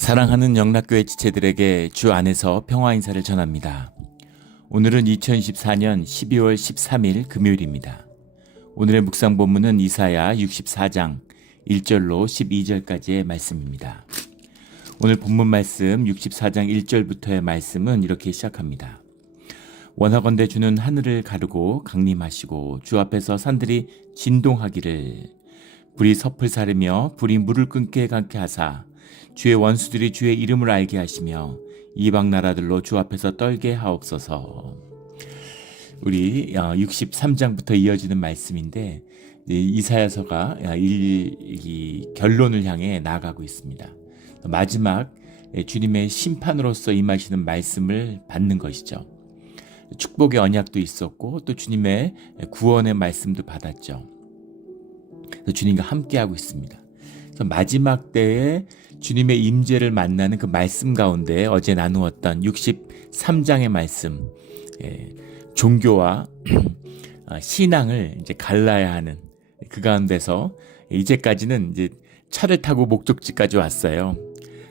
사랑하는 영락교회 지체들에게 주 안에서 평화 인사를 전합니다. 오늘은 2024년 12월 13일 금요일입니다. 오늘의 묵상 본문은 이사야 64장 1절로 12절까지의 말씀입니다. 오늘 본문 말씀 64장 1절부터의 말씀은 이렇게 시작합니다. 원하건대 주는 하늘을 가르고 강림하시고 주 앞에서 산들이 진동하기를 불이 섭을 사르며 불이 물을 끊게 하사 주의 원수들이 주의 이름을 알게 하시며 이방 나라들로 주 앞에서 떨게 하옵소서. 우리 63장부터 이어지는 말씀인데 이사야서가 이 결론을 향해 나아가고 있습니다. 마지막 주님의 심판으로서 임하시는 말씀을 받는 것이죠. 축복의 언약도 있었고 또 주님의 구원의 말씀도 받았죠. 주님과 함께하고 있습니다. 그래서 마지막 때에 주님의 임재를 만나는 그 말씀 가운데 어제 나누었던 63장의 말씀, 종교와 신앙을 이제 갈라야 하는 그 가운데서 이제까지는 이제 차를 타고 목적지까지 왔어요.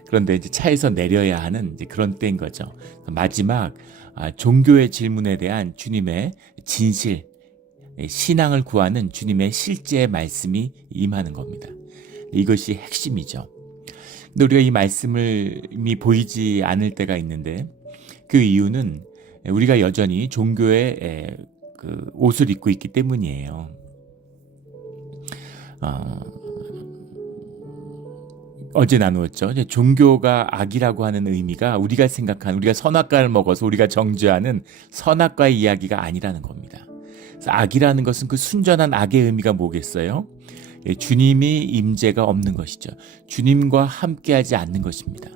그런데 이제 차에서 내려야 하는 이제 그런 때인 거죠. 마지막 종교의 질문에 대한 주님의 진실, 신앙을 구하는 주님의 실제의 말씀이 임하는 겁니다. 이것이 핵심이죠. 근데 우리가 이 말씀이 보이지 않을 때가 있는데 그 이유는 우리가 여전히 종교의 그 옷을 입고 있기 때문이에요. 어제 나누었죠. 종교가 악이라고 하는 의미가 우리가 생각하는, 우리가 선악과를 먹어서 우리가 정죄하는 선악과의 이야기가 아니라는 겁니다. 그래서 악이라는 것은 그 순전한 악의 의미가 뭐겠어요? 주님이 임재가 없는 것이죠. 주님과 함께하지 않는 것입니다.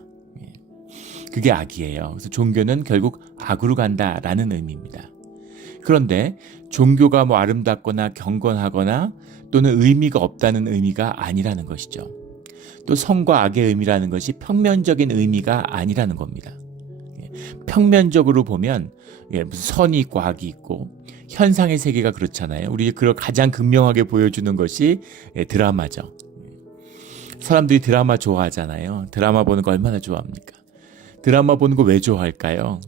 그게 악이에요. 그래서 종교는 결국 악으로 간다라는 의미입니다. 그런데 종교가 뭐 아름답거나 경건하거나 또는 의미가 없다는 의미가 아니라는 것이죠. 또 선과 악의 의미라는 것이 평면적인 의미가 아니라는 겁니다. 평면적으로 보면 무슨 선이 있고 악이 있고 현상의 세계가 그렇잖아요. 우리 그걸 가장 극명하게 보여주는 것이 드라마죠. 사람들이 드라마 좋아하잖아요. 드라마 보는 거 얼마나 좋아합니까? 드라마 보는 거 왜 좋아할까요?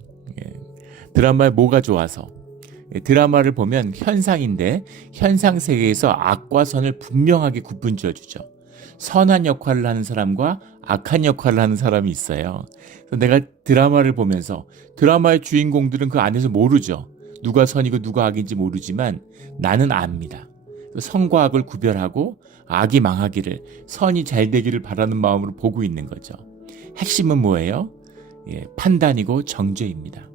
드라마에 뭐가 좋아서? 드라마를 보면 현상인데 현상 세계에서 악과 선을 분명하게 구분 지어주죠. 선한 역할을 하는 사람과 악한 역할을 하는 사람이 있어요. 그래서 내가 드라마를 보면서 드라마의 주인공들은 그 안에서 모르죠. 누가 선이고 누가 악인지 모르지만 나는 압니다. 선과 악을 구별하고 악이 망하기를, 선이 잘 되기를 바라는 마음으로 보고 있는 거죠. 핵심은 뭐예요? 판단이고 정죄입니다.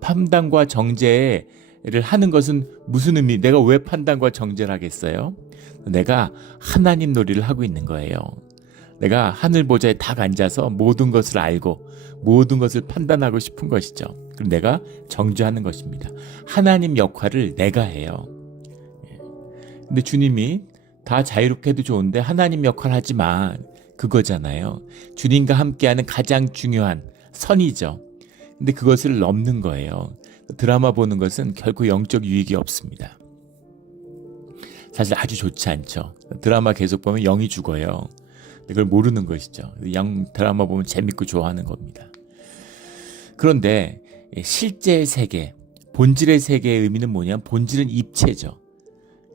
판단과 정죄를 하는 것은 무슨 의미? 내가 왜 판단과 정죄를 하겠어요? 내가 하나님 놀이를 하고 있는 거예요. 내가 하늘 보좌에 딱 앉아서 모든 것을 알고 모든 것을 판단하고 싶은 것이죠. 그럼 내가 정죄하는 것입니다. 하나님 역할을 내가 해요. 근데 주님이 다 자유롭게 해도 좋은데 하나님 역할 하지 마. 그거잖아요. 주님과 함께하는 가장 중요한 선이죠. 근데 그것을 넘는 거예요. 드라마 보는 것은 결코 영적 유익이 없습니다. 사실 아주 좋지 않죠. 드라마 계속 보면 영이 죽어요. 그걸 모르는 것이죠. 드라마 보면 재밌고 좋아하는 겁니다. 그런데 실제의 세계, 본질의 세계의 의미는 뭐냐면 본질은 입체죠.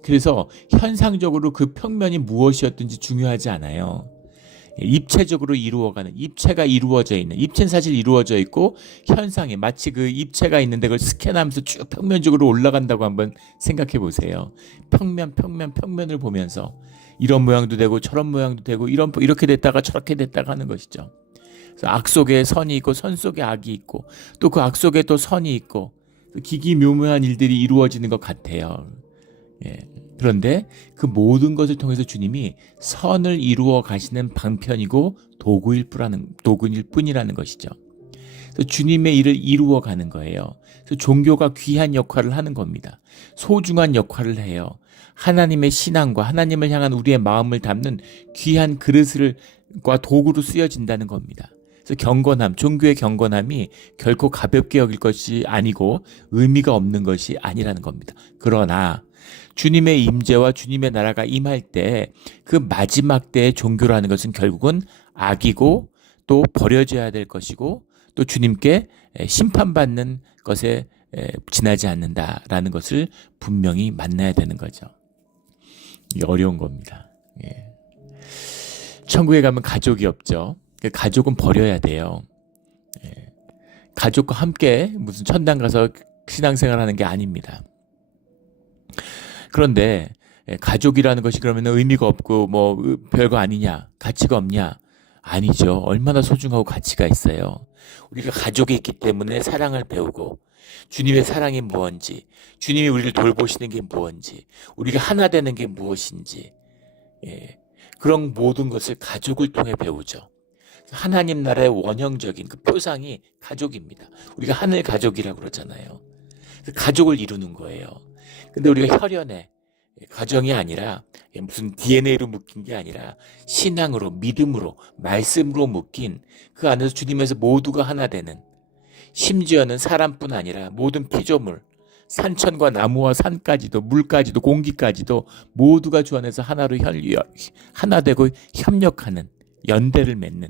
그래서 현상적으로 그 평면이 무엇이었든지 중요하지 않아요. 입체적으로 이루어가는, 입체가 이루어져 있는, 입체는 사실 이루어져 있고 현상이 마치 그 입체가 있는데 그걸 스캔하면서 쭉 평면적으로 올라간다고 한번 생각해 보세요. 평면을 보면서 이런 모양도 되고 저런 모양도 되고 이렇게 됐다가 저렇게 됐다가 하는 것이죠. 그래서 악 속에 선이 있고 선 속에 악이 있고 또 그 악 속에 또 선이 있고 기기묘묘한 일들이 이루어지는 것 같아요. 그런데 그 모든 것을 통해서 주님이 선을 이루어 가시는 방편이고 도구일 뿐이라는 것이죠. 그래서 주님의 일을 이루어 가는 거예요. 그래서 종교가 귀한 역할을 하는 겁니다. 소중한 역할을 해요. 하나님의 신앙과 하나님을 향한 우리의 마음을 담는 귀한 그릇과 도구로 쓰여진다는 겁니다. 그래서 경건함, 종교의 경건함이 결코 가볍게 여길 것이 아니고 의미가 없는 것이 아니라는 겁니다. 그러나 주님의 임재와 주님의 나라가 임할 때 그 마지막 때의 종교라는 것은 결국은 악이고 또 버려져야 될 것이고 또 주님께 심판받는 것에 지나지 않는다라는 것을 분명히 만나야 되는 거죠. 이게 어려운 겁니다. 예. 천국에 가면 가족이 없죠. 가족은 버려야 돼요. 예. 가족과 함께 무슨 천당 가서 신앙생활하는 게 아닙니다. 그런데 가족이라는 것이 그러면 의미가 없고 뭐 별거 아니냐, 가치가 없냐? 아니죠. 얼마나 소중하고 가치가 있어요. 우리가 가족이 있기 때문에 사랑을 배우고 주님의 사랑이 무엇인지, 주님이 우리를 돌보시는 게 무엇인지, 우리가 하나 되는 게 무엇인지, 그런 모든 것을 가족을 통해 배우죠. 하나님 나라의 원형적인 그 표상이 가족입니다. 우리가 하늘 가족이라고 그러잖아요. 가족을 이루는 거예요. 근데 우리가 혈연에 가정이 아니라 무슨 DNA로 묶인 게 아니라 신앙으로, 믿음으로, 말씀으로 묶인 그 안에서 주님에서 모두가 하나 되는, 심지어는 사람뿐 아니라 모든 피조물, 산천과 나무와 산까지도, 물까지도, 공기까지도 모두가 주 안에서 하나로 하나 되고 협력하는, 연대를 맺는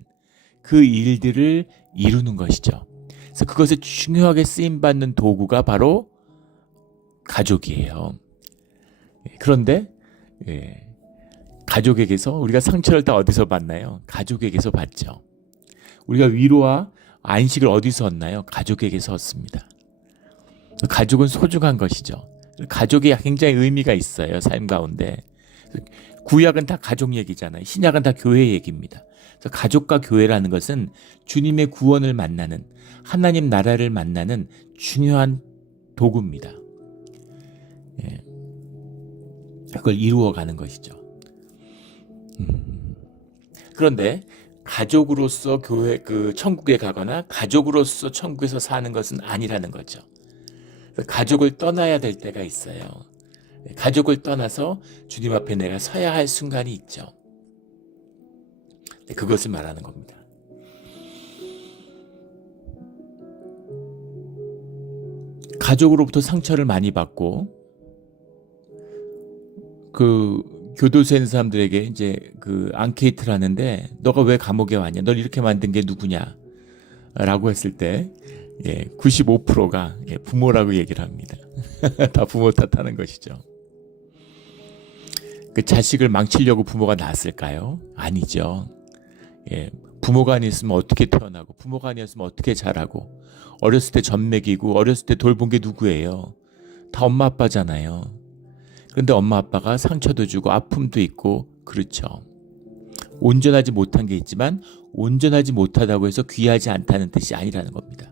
그 일들을 이루는 것이죠. 그래서 그것에 중요하게 쓰임받는 도구가 바로 가족이에요. 그런데 가족에게서 우리가 상처를 다 어디서 받나요? 가족에게서 받죠. 우리가 위로와 안식을 어디서 얻나요? 가족에게서 얻습니다. 가족은 소중한 것이죠. 가족이 굉장히 의미가 있어요. 삶 가운데. 구약은 다 가족 얘기잖아요. 신약은 다 교회 얘기입니다. 그래서 가족과 교회라는 것은 주님의 구원을 만나는, 하나님 나라를 만나는 중요한 도구입니다. 그걸 이루어가는 것이죠. 그런데 가족으로서 천국에 가거나 가족으로서 천국에서 사는 것은 아니라는 거죠. 가족을 떠나야 될 때가 있어요. 가족을 떠나서 주님 앞에 내가 서야 할 순간이 있죠. 그것을 말하는 겁니다. 가족으로부터 상처를 많이 받고 그 교도소에 있는 사람들에게 이제 그 앙케이트를 하는데 너가 왜 감옥에 왔냐? 널 이렇게 만든 게 누구냐? 라고 했을 때 95%가 부모라고 얘기를 합니다. 다 부모 탓하는 것이죠. 그 자식을 망치려고 부모가 낳았을까요? 아니죠. 부모가 아니었으면 어떻게 태어나고 부모가 아니었으면 어떻게 자라고 어렸을 때 젖 먹이고 어렸을 때 돌본 게 누구예요? 다 엄마 아빠잖아요. 그런데 엄마 아빠가 상처도 주고 아픔도 있고 그렇죠. 온전하지 못한 게 있지만 온전하지 못하다고 해서 귀하지 않다는 뜻이 아니라는 겁니다.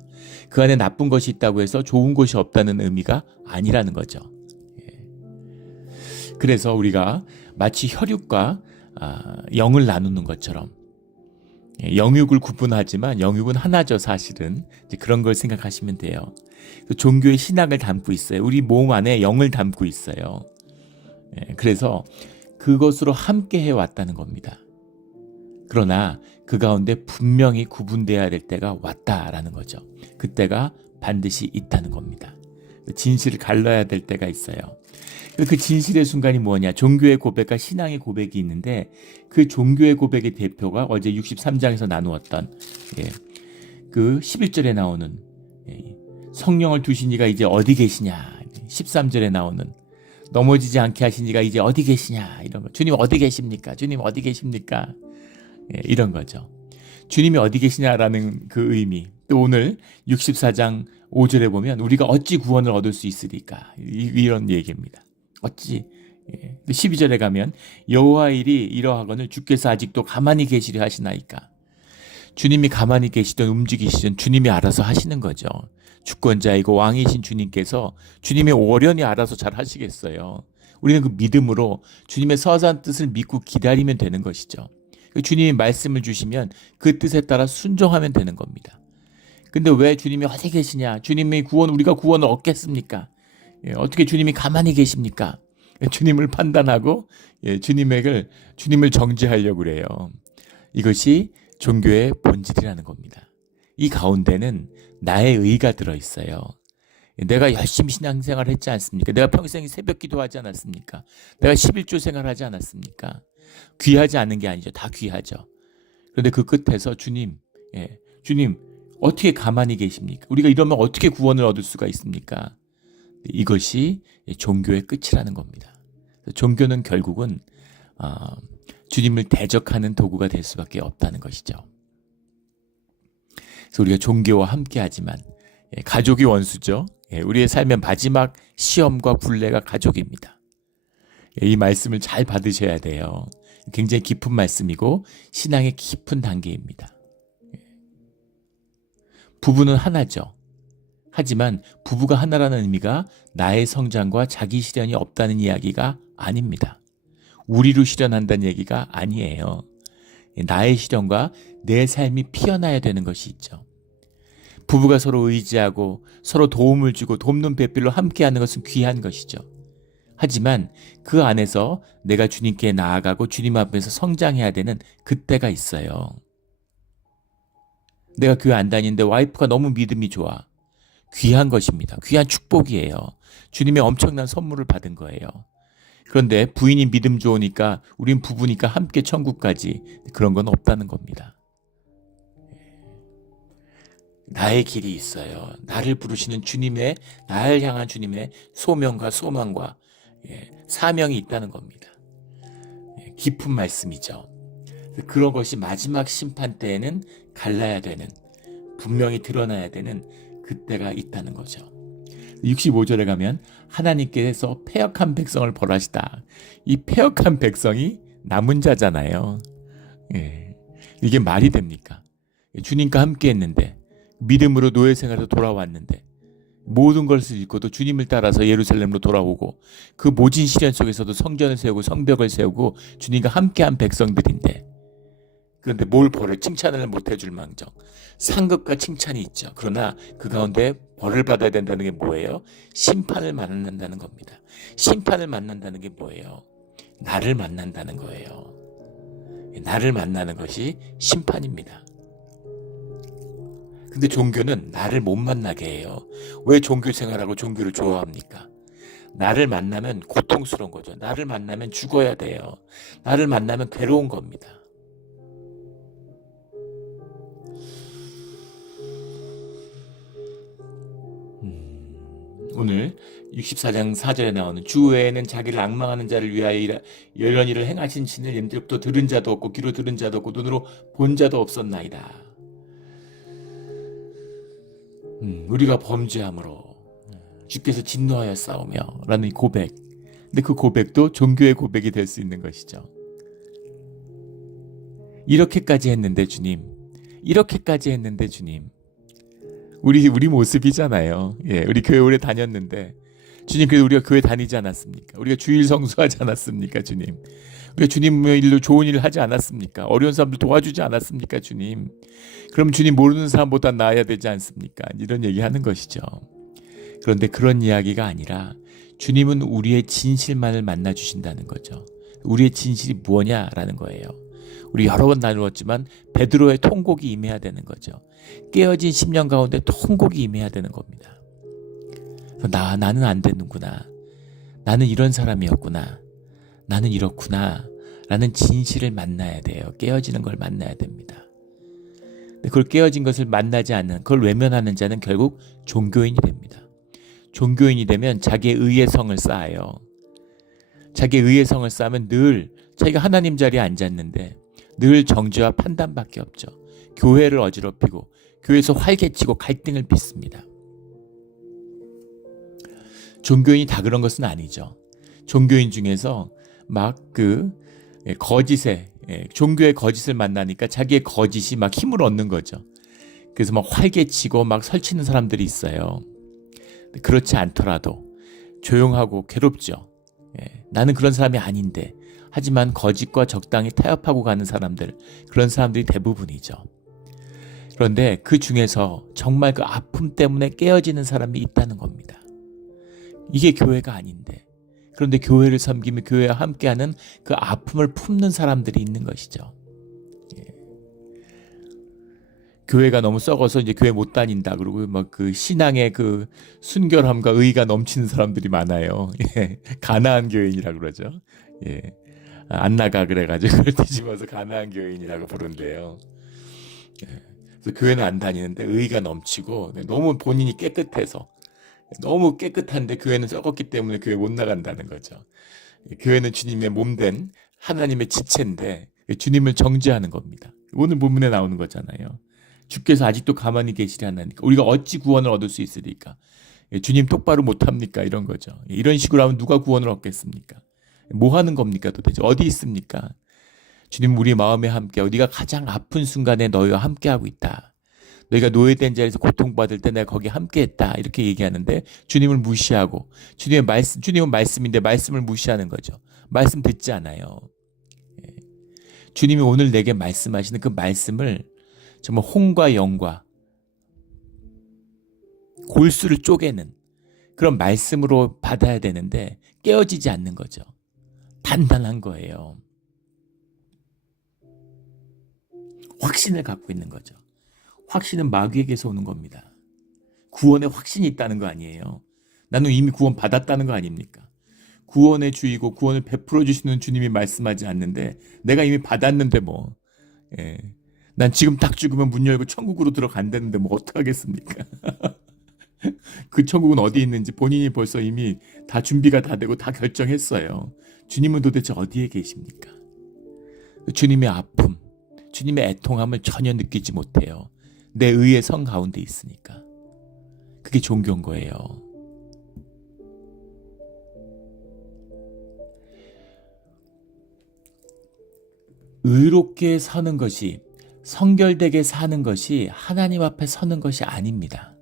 그 안에 나쁜 것이 있다고 해서 좋은 것이 없다는 의미가 아니라는 거죠. 그래서 우리가 마치 혈육과 영을 나누는 것처럼 영육을 구분하지만 영육은 하나죠. 사실은 이제 그런 걸 생각하시면 돼요. 종교의 신학을 담고 있어요. 우리 몸 안에 영을 담고 있어요. 그래서 그것으로 함께 해왔다는 겁니다. 그러나 그 가운데 분명히 구분돼야 될 때가 왔다라는 거죠. 그때가 반드시 있다는 겁니다. 진실을 갈라야 될 때가 있어요. 그 진실의 순간이 뭐냐? 종교의 고백과 신앙의 고백이 있는데 그 종교의 고백의 대표가 어제 63장에서 나누었던 그 11절에 나오는 성령을 두신 이가 이제 어디 계시냐? 13절에 나오는 넘어지지 않게 하신 이가 이제 어디 계시냐? 이런 거. 주님 어디 계십니까? 주님 어디 계십니까? 이런 거죠. 주님이 어디 계시냐라는 그 의미. 또 오늘 64장 5절에 보면 우리가 어찌 구원을 얻을 수 있으리까? 이런 얘기입니다. 어찌. 12절에 가면 여호와 일이 이러하거늘 주께서 아직도 가만히 계시려 하시나이까? 주님이 가만히 계시든 움직이시든 주님이 알아서 하시는 거죠. 주권자이고 왕이신 주님께서 주님의 오련히 알아서 잘 하시겠어요. 우리는 그 믿음으로 주님의 서사한 뜻을 믿고 기다리면 되는 것이죠. 주님이 말씀을 주시면 그 뜻에 따라 순종하면 되는 겁니다. 근데 왜 주님이 어디 계시냐? 주님의 우리가 구원을 얻겠습니까? 어떻게 주님이 가만히 계십니까? 주님을 판단하고 주님을 정죄하려고 그래요. 이것이 종교의 본질이라는 겁니다. 이 가운데는 나의 의가 들어있어요. 내가 열심히 신앙생활 했지 않습니까? 내가 평생 새벽 기도하지 않았습니까? 내가 11조 생활하지 않았습니까? 귀하지 않은 게 아니죠. 다 귀하죠. 그런데 그 끝에서 주님, 예, 주님 어떻게 가만히 계십니까? 우리가 이러면 어떻게 구원을 얻을 수가 있습니까? 이것이 종교의 끝이라는 겁니다. 종교는 결국은 주님을 대적하는 도구가 될 수밖에 없다는 것이죠. 그래서 우리가 종교와 함께하지만 가족이 원수죠. 우리의 삶의 마지막 시험과 굴레가 가족입니다. 이 말씀을 잘 받으셔야 돼요. 굉장히 깊은 말씀이고 신앙의 깊은 단계입니다. 부부는 하나죠. 하지만 부부가 하나라는 의미가 나의 성장과 자기 실현이 없다는 이야기가 아닙니다. 우리로 실현한다는 얘기가 아니에요. 나의 실현과 내 삶이 피어나야 되는 것이 있죠. 부부가 서로 의지하고 서로 도움을 주고 돕는 배필로 함께하는 것은 귀한 것이죠. 하지만 그 안에서 내가 주님께 나아가고 주님 앞에서 성장해야 되는 그때가 있어요. 내가 교회 안 다니는데 와이프가 너무 믿음이 좋아. 귀한 것입니다. 귀한 축복이에요. 주님의 엄청난 선물을 받은 거예요. 그런데 부인이 믿음 좋으니까 우린 부부니까 함께 천국까지 그런 건 없다는 겁니다. 나의 길이 있어요. 나를 부르시는 주님의, 나를 향한 주님의 소명과 소망과 사명이 있다는 겁니다. 깊은 말씀이죠. 그런 것이 마지막 심판 때에는 갈라야 되는, 분명히 드러나야 되는 그때가 있다는 거죠. 65절에 가면 하나님께서 패역한 백성을 벌하시다. 이 패역한 백성이 남은 자잖아요. 이게 말이 됩니까? 주님과 함께 했는데 믿음으로 노예 생활에서 돌아왔는데 모든 것을 잃고 또 주님을 따라서 예루살렘으로 돌아오고 그 모진 시련 속에서도 성전을 세우고 성벽을 세우고 주님과 함께한 백성들인데 그런데 뭘 벌을 칭찬을 못 해줄 망정 상급과 칭찬이 있죠. 그러나 그 가운데 벌을 받아야 된다는 게 뭐예요? 심판을 만난다는 겁니다. 심판을 만난다는 게 뭐예요? 나를 만난다는 거예요. 나를 만나는 것이 심판입니다. 근데 종교는 나를 못 만나게 해요. 왜 종교 생활하고 종교를 좋아합니까? 나를 만나면 고통스러운 거죠. 나를 만나면 죽어야 돼요. 나를 만나면 괴로운 겁니다. 오늘 64장 4절에 나오는 주 외에는 자기를 앙망하는 자를 위하여 이런 일을 행하신 신을 옛날부터 들은 자도 없고 귀로 들은 자도 없고 눈으로 본 자도 없었나이다. 우리가 범죄함으로 주께서 진노하여 싸우며 라는 이 고백. 근데 그 고백도 종교의 고백이 될 수 있는 것이죠. 이렇게까지 했는데 주님, 이렇게까지 했는데 주님, 우리 모습이잖아요. 우리 교회 오래 다녔는데 주님, 그래도 우리가 교회 다니지 않았습니까? 우리가 주일 성수하지 않았습니까, 주님? 우리가 주님의 일로 좋은 일을 하지 않았습니까? 어려운 사람들 도와주지 않았습니까, 주님? 그럼 주님 모르는 사람보다 나아야 되지 않습니까? 이런 얘기하는 것이죠. 그런데 그런 이야기가 아니라 주님은 우리의 진실만을 만나 주신다는 거죠. 우리의 진실이 무엇냐라는 거예요. 우리 여러 번 나누었지만 베드로의 통곡이 임해야 되는 거죠. 깨어진 심령 가운데 통곡이 임해야 되는 겁니다. 나는 안 되는구나. 나는 이런 사람이었구나. 나는 이렇구나. 라는 진실을 만나야 돼요. 깨어지는 걸 만나야 됩니다. 그걸 깨어진 것을 만나지 않는, 그걸 외면하는 자는 결국 종교인이 됩니다. 종교인이 되면 자기의 의의 성을 쌓아요. 자기의 의의 성을 쌓으면 늘 자기가 하나님 자리에 앉았는데 늘 정죄와 판단밖에 없죠. 교회를 어지럽히고 교회에서 활개치고 갈등을 빚습니다. 종교인이 다 그런 것은 아니죠. 종교인 중에서 막 거짓에, 종교의 거짓을 만나니까 자기의 거짓이 막 힘을 얻는 거죠. 그래서 막 활개치고 막 설치는 사람들이 있어요. 그렇지 않더라도 조용하고 괴롭죠. 나는 그런 사람이 아닌데, 하지만 거짓과 적당히 타협하고 가는 사람들, 그런 사람들이 대부분이죠. 그런데 그 중에서 정말 그 아픔 때문에 깨어지는 사람이 있다는 겁니다. 이게 교회가 아닌데, 그런데 교회를 섬기며 교회와 함께하는 그 아픔을 품는 사람들이 있는 것이죠. 교회가 너무 썩어서 이제 교회 못 다닌다 그러고 막 그 신앙의 그 순결함과 의의가 넘치는 사람들이 많아요. 가나안 교인이라고 그러죠. 안 나가 그래가지고 그걸 뒤집어서 가나안 교인이라고 부른대요. 그래서 교회는 안 다니는데 의의가 넘치고 너무 본인이 깨끗해서 너무 깨끗한데 교회는 썩었기 때문에 교회 못 나간다는 거죠. 교회는 주님의 몸된 하나님의 지체인데 주님을 정죄하는 겁니다. 오늘 본문에 나오는 거잖아요. 주께서 아직도 가만히 계시려나니까 우리가 어찌 구원을 얻을 수 있으리까? 주님 똑바로 못합니까? 이런 거죠. 이런 식으로 하면 누가 구원을 얻겠습니까? 뭐 하는 겁니까 도대체? 어디 있습니까? 주님 우리 마음에 함께 네가 가장 아픈 순간에 너희와 함께하고 있다. 너희가 노예된 자리에서 고통받을 때 내가 거기 함께했다. 이렇게 얘기하는데 주님을 무시하고 주님은 말씀인데 말씀을 무시하는 거죠. 말씀 듣지 않아요. 주님이 오늘 내게 말씀하시는 그 말씀을 정말 홍과 영과 골수를 쪼개는 그런 말씀으로 받아야 되는데 깨어지지 않는 거죠. 단단한 거예요. 확신을 갖고 있는 거죠. 확신은 마귀에게서 오는 겁니다. 구원에 확신이 있다는 거 아니에요. 나는 이미 구원 받았다는 거 아닙니까? 구원의 주이고 구원을 베풀어 주시는 주님이 말씀하지 않는데 내가 이미 받았는데 뭐 난 지금 딱 죽으면 문 열고 천국으로 들어간다는데 뭐 어떡하겠습니까? 그 천국은 어디 있는지 본인이 벌써 이미 다 준비가 다 되고 다 결정했어요. 주님은 도대체 어디에 계십니까? 주님의 아픔, 주님의 애통함을 전혀 느끼지 못해요. 내 의의 성 가운데 있으니까. 그게 종교인 거예요. 의롭게 서는 것이, 성결되게 사는 것이 하나님 앞에 서는 것이 아닙니다.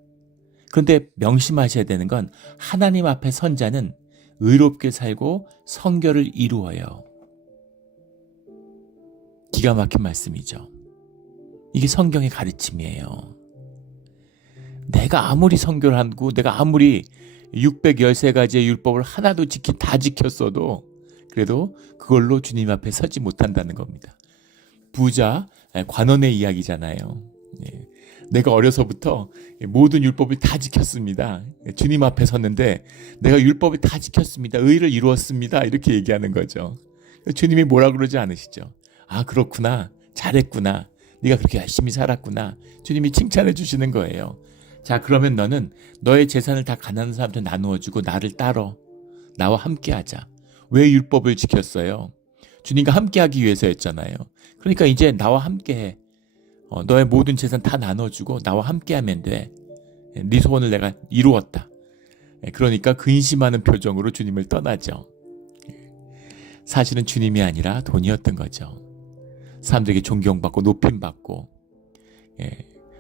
그런데 명심하셔야 되는 건 하나님 앞에 선 자는 의롭게 살고 성결을 이루어요. 기가 막힌 말씀이죠. 이게 성경의 가르침이에요. 내가 아무리 성결하고 내가 아무리 613가지의 율법을 하나도 다 지켰어도 그래도 그걸로 주님 앞에 서지 못한다는 겁니다. 부자 관원의 이야기잖아요. 내가 어려서부터 모든 율법을 다 지켰습니다. 주님 앞에 섰는데 내가 율법을 다 지켰습니다. 의를 이루었습니다. 이렇게 얘기하는 거죠. 주님이 뭐라 그러지 않으시죠? 아 그렇구나. 잘했구나. 네가 그렇게 열심히 살았구나. 주님이 칭찬해 주시는 거예요. 자 그러면 너는 너의 재산을 다 가난한 사람한테 나누어주고 나를 따러 나와 함께하자. 왜 율법을 지켰어요? 주님과 함께하기 위해서였잖아요. 그러니까 이제 나와 함께해. 너의 모든 재산 다 나눠주고 나와 함께하면 돼. 네 소원을 내가 이루었다. 그러니까 근심하는 표정으로 주님을 떠나죠. 사실은 주님이 아니라 돈이었던 거죠. 사람들에게 존경받고 높임받고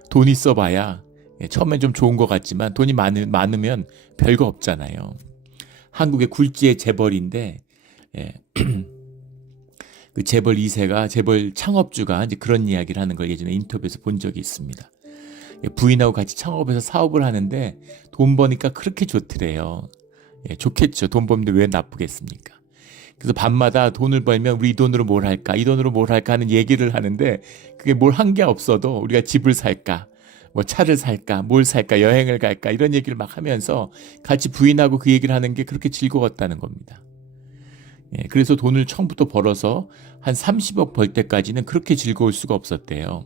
돈 있어봐야 처음엔 좀 좋은 것 같지만 돈이 많으면 별거 없잖아요. 한국의 굴지의 재벌인데 그 재벌 2세가 재벌 창업주가 이제 그런 이야기를 하는 걸 예전에 인터뷰에서 본 적이 있습니다. 부인하고 같이 창업해서 사업을 하는데 돈 버니까 그렇게 좋더래요. 좋겠죠. 돈 버는데 왜 나쁘겠습니까? 그래서 밤마다 돈을 벌면 우리 이 돈으로 뭘 할까? 이 돈으로 뭘 할까? 하는 얘기를 하는데 그게 뭘 한 게 없어도 우리가 집을 살까? 뭐 차를 살까? 뭘 살까? 여행을 갈까? 이런 얘기를 막 하면서 같이 부인하고 그 얘기를 하는 게 그렇게 즐거웠다는 겁니다. 그래서 돈을 처음부터 벌어서 한 30억 벌 때까지는 그렇게 즐거울 수가 없었대요.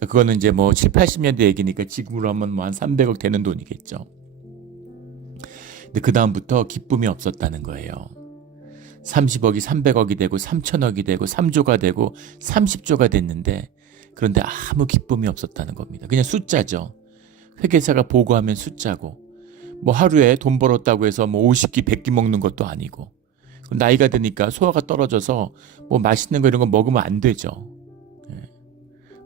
그거는 이제 뭐 7, 80년대 얘기니까 지금으로 하면 뭐 한 300억 되는 돈이겠죠. 근데 그 다음부터 기쁨이 없었다는 거예요. 30억이 300억이 되고 3천억이 되고 3조가 되고 30조가 됐는데 그런데 아무 기쁨이 없었다는 겁니다. 그냥 숫자죠. 회계사가 보고하면 숫자고 뭐 하루에 돈 벌었다고 해서 뭐 50끼 100끼 먹는 것도 아니고 나이가 드니까 소화가 떨어져서 뭐 맛있는 거 이런 거 먹으면 안 되죠.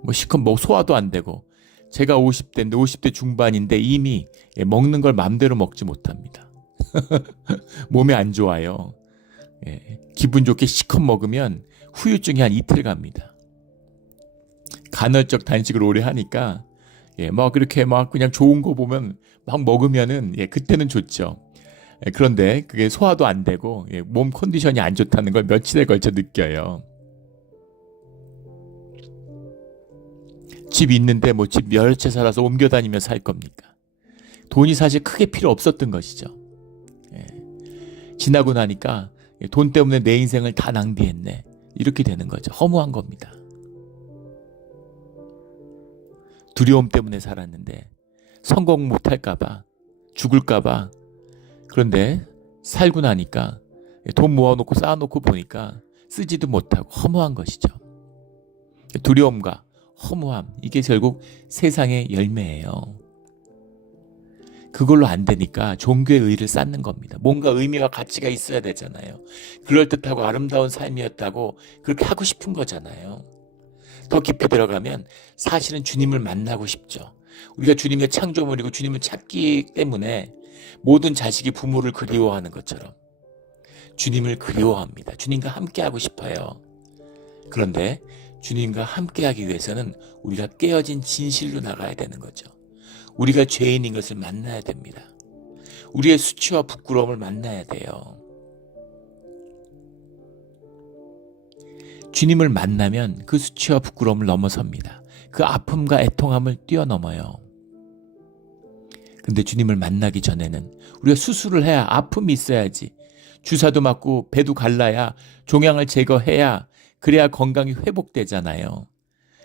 뭐 시컷 뭐 소화도 안 되고 제가 50대인데 50대 중반인데 이미 먹는 걸 마음대로 먹지 못합니다. 몸에 안 좋아요. 기분 좋게 시컷 먹으면 후유증이 한 이틀 갑니다. 간헐적 단식을 오래 하니까 막 그렇게 막 그냥 좋은 거 보면 막 먹으면은 그때는 좋죠. 그런데 그게 소화도 안 되고 몸 컨디션이 안 좋다는 걸 며칠에 걸쳐 느껴요. 집 있는데 뭐 집 여러 채 살아서 옮겨 다니며 살 겁니까? 돈이 사실 크게 필요 없었던 것이죠. 지나고 나니까 돈 때문에 내 인생을 다 낭비했네. 이렇게 되는 거죠. 허무한 겁니다. 두려움 때문에 살았는데 성공 못할까봐, 죽을까봐. 그런데 살고 나니까 돈 모아놓고 쌓아놓고 보니까 쓰지도 못하고 허무한 것이죠. 두려움과 허무함, 이게 결국 세상의 열매예요. 그걸로 안 되니까 종교의 의의를 쌓는 겁니다. 뭔가 의미와 가치가 있어야 되잖아요. 그럴듯하고 아름다운 삶이었다고 그렇게 하고 싶은 거잖아요. 더 깊이 들어가면 사실은 주님을 만나고 싶죠. 우리가 주님의 창조물이고 주님을 찾기 때문에 모든 자식이 부모를 그리워하는 것처럼 주님을 그리워합니다. 주님과 함께하고 싶어요. 그런데 주님과 함께하기 위해서는 우리가 깨어진 진실로 나가야 되는 거죠. 우리가 죄인인 것을 만나야 됩니다. 우리의 수치와 부끄러움을 만나야 돼요. 주님을 만나면 그 수치와 부끄러움을 넘어섭니다. 그 아픔과 애통함을 뛰어넘어요. 근데 주님을 만나기 전에는 우리가 수술을 해야, 아픔이 있어야지, 주사도 맞고 배도 갈라야, 종양을 제거해야, 그래야 건강이 회복되잖아요.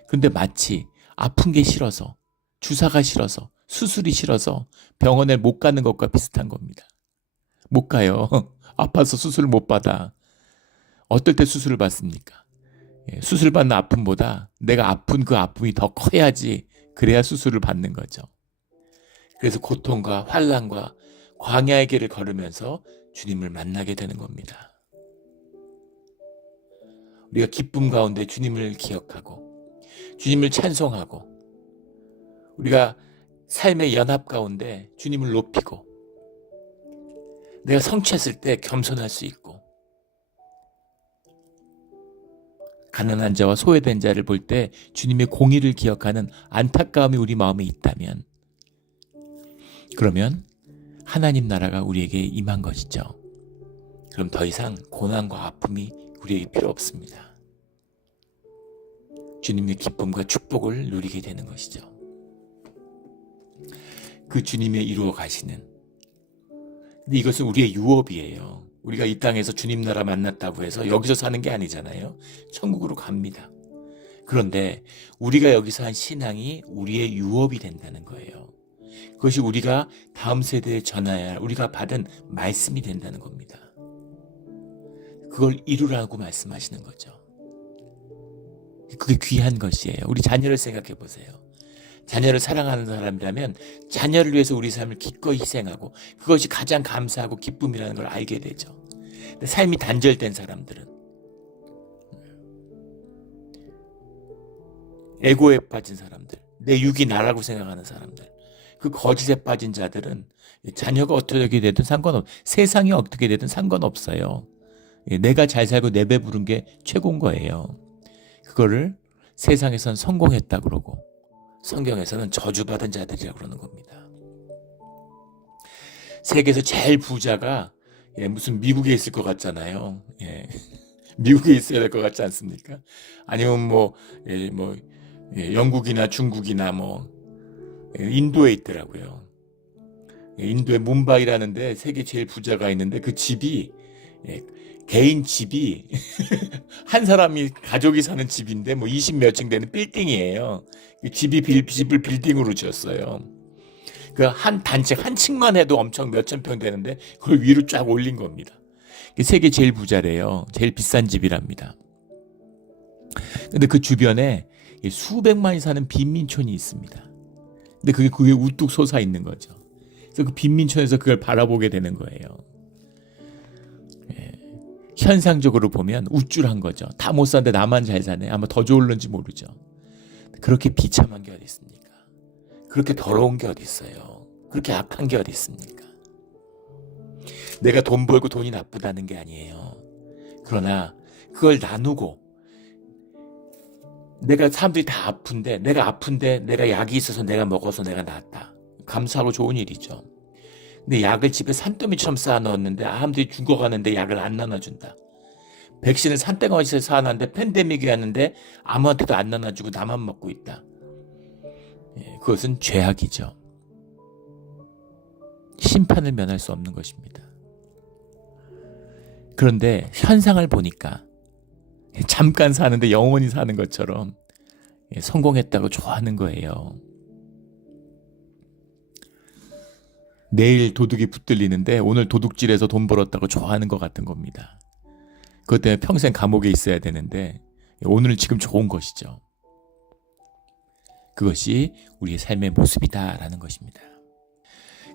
근데 마치 아픈 게 싫어서, 주사가 싫어서, 수술이 싫어서 병원에 못 가는 것과 비슷한 겁니다. 못 가요. 아파서 수술을 못 받아. 어떨 때 수술을 받습니까? 수술받는 아픔보다 내가 아픈 그 아픔이 더 커야지, 그래야 수술을 받는 거죠. 그래서 고통과 환난과 광야의 길을 걸으면서 주님을 만나게 되는 겁니다. 우리가 기쁨 가운데 주님을 기억하고 주님을 찬송하고 우리가 삶의 연합 가운데 주님을 높이고 내가 성취했을 때 겸손할 수 있고 가난한 자와 소외된 자를 볼 때 주님의 공의를 기억하는 안타까움이 우리 마음에 있다면, 그러면 하나님 나라가 우리에게 임한 것이죠. 그럼 더 이상 고난과 아픔이 우리에게 필요 없습니다. 주님의 기쁨과 축복을 누리게 되는 것이죠. 그 주님의 이루어 가시는, 근데 이것은 우리의 유업이에요. 우리가 이 땅에서 주님 나라 만났다고 해서 여기서 사는 게 아니잖아요. 천국으로 갑니다. 그런데 우리가 여기서 한 신앙이 우리의 유업이 된다는 거예요. 그것이 우리가 다음 세대에 전해야 할, 우리가 받은 말씀이 된다는 겁니다. 그걸 이루라고 말씀하시는 거죠. 그게 귀한 것이에요. 우리 자녀를 생각해 보세요. 자녀를 사랑하는 사람이라면 자녀를 위해서 우리 삶을 기꺼이 희생하고 그것이 가장 감사하고 기쁨이라는 걸 알게 되죠. 근데 삶이 단절된 사람들은, 에고에 빠진 사람들, 내 육이 나라고 생각하는 사람들, 그 거짓에 빠진 자들은 자녀가 어떻게 되든 세상이 어떻게 되든 상관없어요. 내가 잘 살고 내 배 부른 게 최고인 거예요. 그거를 세상에선 성공했다 그러고 성경에서는 저주받은 자들이라고 그러는 겁니다. 세계에서 제일 부자가 무슨 미국에 있을 것 같잖아요. 미국에 있어야 될 것 같지 않습니까? 아니면 영국이나 중국이나 인도에 있더라고요. 인도의 뭄바이라는데 세계 제일 부자가 있는데 그 집이 개인 집이 한 사람이 가족이 사는 집인데 20몇 층 되는 빌딩이에요. 집을 빌딩으로 지었어요. 그 한 단층 한 층만 해도 엄청 몇천 평 되는데 그걸 위로 쫙 올린 겁니다. 세계 제일 부자래요. 제일 비싼 집이랍니다. 근데 그 주변에 수백만이 사는 빈민촌이 있습니다. 근데 그게 우뚝 솟아 있는 거죠. 그래서 그 빈민촌에서 그걸 바라보게 되는 거예요. 현상적으로 보면 우쭐한 거죠. 다 못 사는데 나만 잘 사네. 아마 더 좋을런지 모르죠. 그렇게 비참한 게 어디 있습니까? 그렇게 더러운 게 어디 있어요? 그렇게 악한 게 어디 있습니까? 내가 돈 벌고 돈이 나쁘다는 게 아니에요. 그러나 그걸 나누고, 내가 사람들이 다 아픈데 내가 약이 있어서 내가 먹어서 내가 낫다. 감사하고 좋은 일이죠. 근데 약을 집에 산더미처럼 쌓아 넣었는데 사람들이 죽어가는데 약을 안 나눠준다. 백신을 산더미에서 쌓아놨는데 팬데믹이 왔는데 아무한테도 안 나눠주고 나만 먹고 있다. 그것은 죄악이죠. 심판을 면할 수 없는 것입니다. 그런데 현상을 보니까 잠깐 사는데 영원히 사는 것처럼 성공했다고 좋아하는 거예요. 내일 도둑이 붙들리는데 오늘 도둑질해서 돈 벌었다고 좋아하는 것 같은 겁니다. 그것 때문에 평생 감옥에 있어야 되는데 오늘은 지금 좋은 것이죠. 그것이 우리의 삶의 모습이다라는 것입니다.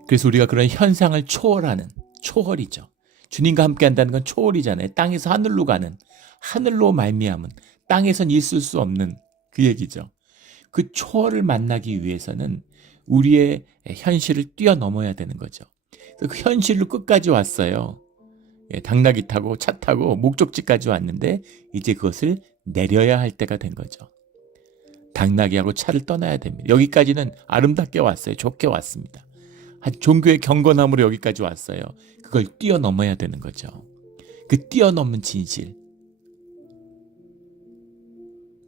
그래서 우리가 그런 현상을 초월하는, 초월이죠. 주님과 함께 한다는 건 초월이잖아요. 땅에서 하늘로 가는, 하늘로 말미암은, 땅에선 있을 수 없는 그 얘기죠. 그 초월을 만나기 위해서는 우리의 현실을 뛰어넘어야 되는 거죠. 그래서 그 현실로 끝까지 왔어요. 당나귀 타고 차 타고 목적지까지 왔는데 이제 그것을 내려야 할 때가 된 거죠. 당나귀하고 차를 떠나야 됩니다. 여기까지는 아름답게 왔어요. 좋게 왔습니다. 종교의 경건함으로 여기까지 왔어요. 그걸 뛰어넘어야 되는 거죠. 그 뛰어넘는 진실,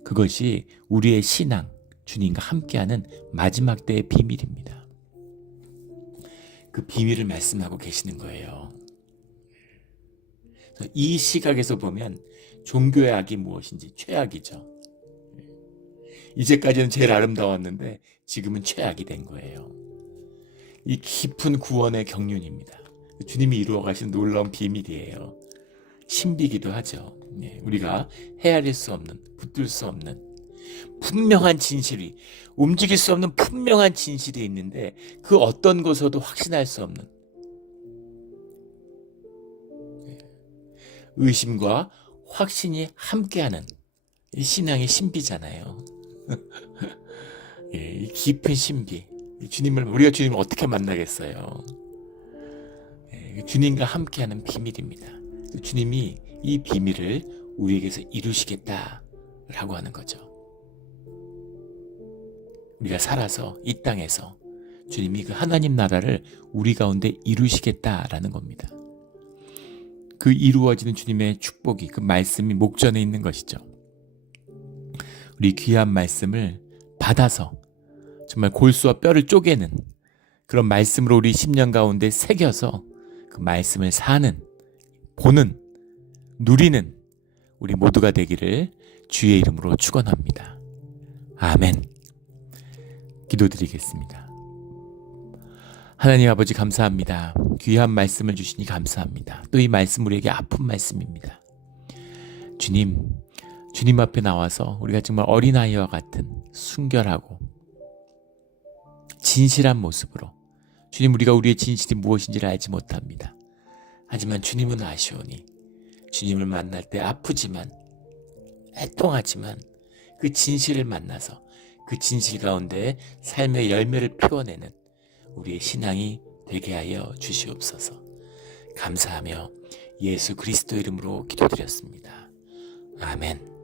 그것이 우리의 신앙, 주님과 함께하는 마지막 때의 비밀입니다. 그 비밀을 말씀하고 계시는 거예요. 이 시각에서 보면 종교의 악이 무엇인지 최악이죠. 이제까지는 제일 아름다웠는데 지금은 최악이 된 거예요. 이 깊은 구원의 경륜입니다. 주님이 이루어 가신 놀라운 비밀이에요. 신비기도 하죠. 우리가 헤아릴 수 없는, 붙들 수 없는 분명한 진실이, 움직일 수 없는 분명한 진실이 있는데 그 어떤 것에도 확신할 수 없는 의심과 확신이 함께하는 이 신앙의 신비잖아요. 이 깊은 신비, 우리가 주님을 어떻게 만나겠어요? 주님과 함께하는 비밀입니다. 주님이 이 비밀을 우리에게서 이루시겠다라고 하는 거죠. 우리가 살아서 이 땅에서 주님이 그 하나님 나라를 우리 가운데 이루시겠다라는 겁니다. 그 이루어지는 주님의 축복이, 그 말씀이 목전에 있는 것이죠. 우리 귀한 말씀을 받아서 정말 골수와 뼈를 쪼개는 그런 말씀으로 우리 심령 가운데 새겨서 그 말씀을 사는, 보는, 누리는 우리 모두가 되기를 주의 이름으로 축원합니다. 아멘. 기도드리겠습니다. 하나님 아버지 감사합니다. 귀한 말씀을 주시니 감사합니다. 또 이 말씀 우리에게 아픈 말씀입니다. 주님 앞에 나와서 우리가 정말 어린아이와 같은 순결하고 진실한 모습으로, 주님, 우리가 우리의 진실이 무엇인지를 알지 못합니다. 하지만 주님은 아시오니 주님을 만날 때 아프지만 애통하지만 그 진실을 만나서 그 진실 가운데 삶의 열매를 피워내는 우리의 신앙이 되게 하여 주시옵소서. 감사하며 예수 그리스도 이름으로 기도드렸습니다. 아멘.